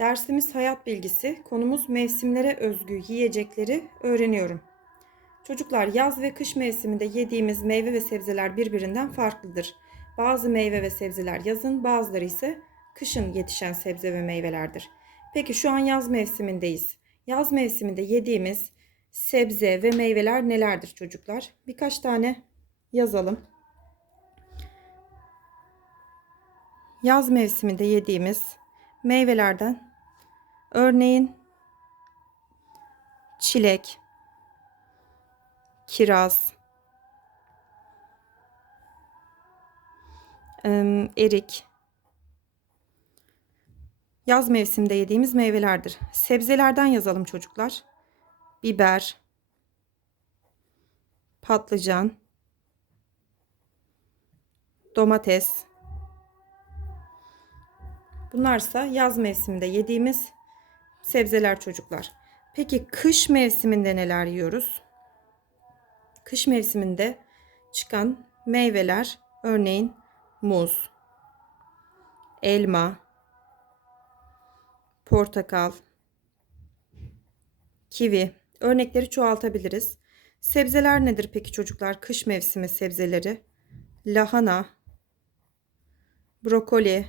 Dersimiz hayat bilgisi. Konumuz mevsimlere özgü yiyecekleri öğreniyorum. Çocuklar yaz ve kış mevsiminde yediğimiz meyve ve sebzeler birbirinden farklıdır. Bazı meyve ve sebzeler yazın, bazıları ise kışın yetişen sebze ve meyvelerdir. Peki şu an yaz mevsimindeyiz. Yaz mevsiminde yediğimiz sebze ve meyveler nelerdir çocuklar? Birkaç tane yazalım. Yaz mevsiminde yediğimiz meyvelerden örneğin çilek, kiraz, erik. Yaz mevsiminde yediğimiz meyvelerdir. Sebzelerden yazalım çocuklar. Biber, patlıcan, domates. Bunlarsa yaz mevsiminde yediğimiz sebzeler çocuklar. Peki kış mevsiminde neler yiyoruz? Kış mevsiminde çıkan meyveler örneğin muz, elma, portakal, kivi. Örnekleri çoğaltabiliriz. Sebzeler nedir peki çocuklar? Kış mevsimi sebzeleri. Lahana, brokoli,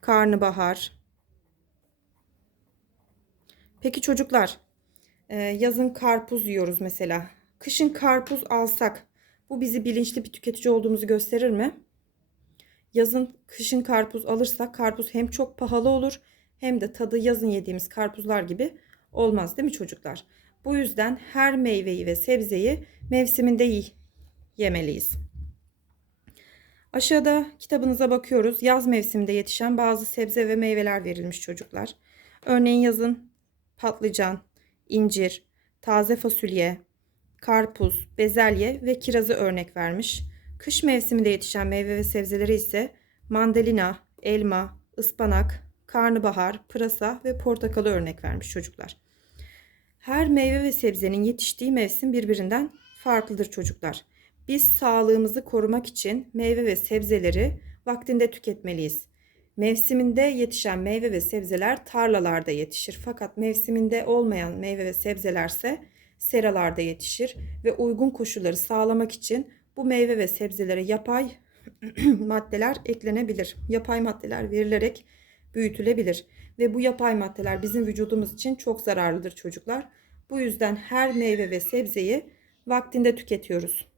karnabahar. Peki çocuklar, e, yazın karpuz yiyoruz mesela. Kışın karpuz alsak bu bizi bilinçli bir tüketici olduğumuzu gösterir mi? Yazın kışın karpuz alırsak karpuz hem çok pahalı olur hem de tadı yazın yediğimiz karpuzlar gibi olmaz değil mi çocuklar? Bu yüzden her meyveyi ve sebzeyi mevsiminde yemeliyiz. Aşağıda kitabınıza bakıyoruz. Yaz mevsiminde yetişen bazı sebze ve meyveler verilmiş çocuklar. Örneğin yazın patlıcan, incir, taze fasulye, karpuz, bezelye ve kirazı örnek vermiş. Kış mevsiminde yetişen meyve ve sebzeleri ise mandalina, elma, ıspanak, karnabahar, pırasa ve portakalı örnek vermiş çocuklar. Her meyve ve sebzenin yetiştiği mevsim birbirinden farklıdır çocuklar. Biz sağlığımızı korumak için meyve ve sebzeleri vaktinde tüketmeliyiz. Mevsiminde yetişen meyve ve sebzeler tarlalarda yetişir. Fakat mevsiminde olmayan meyve ve sebzelerse seralarda yetişir ve uygun koşulları sağlamak için bu meyve ve sebzelere yapay maddeler eklenebilir. Yapay maddeler verilerek büyütülebilir ve bu yapay maddeler bizim vücudumuz için çok zararlıdır çocuklar. Bu yüzden her meyve ve sebzeyi vaktinde tüketiyoruz.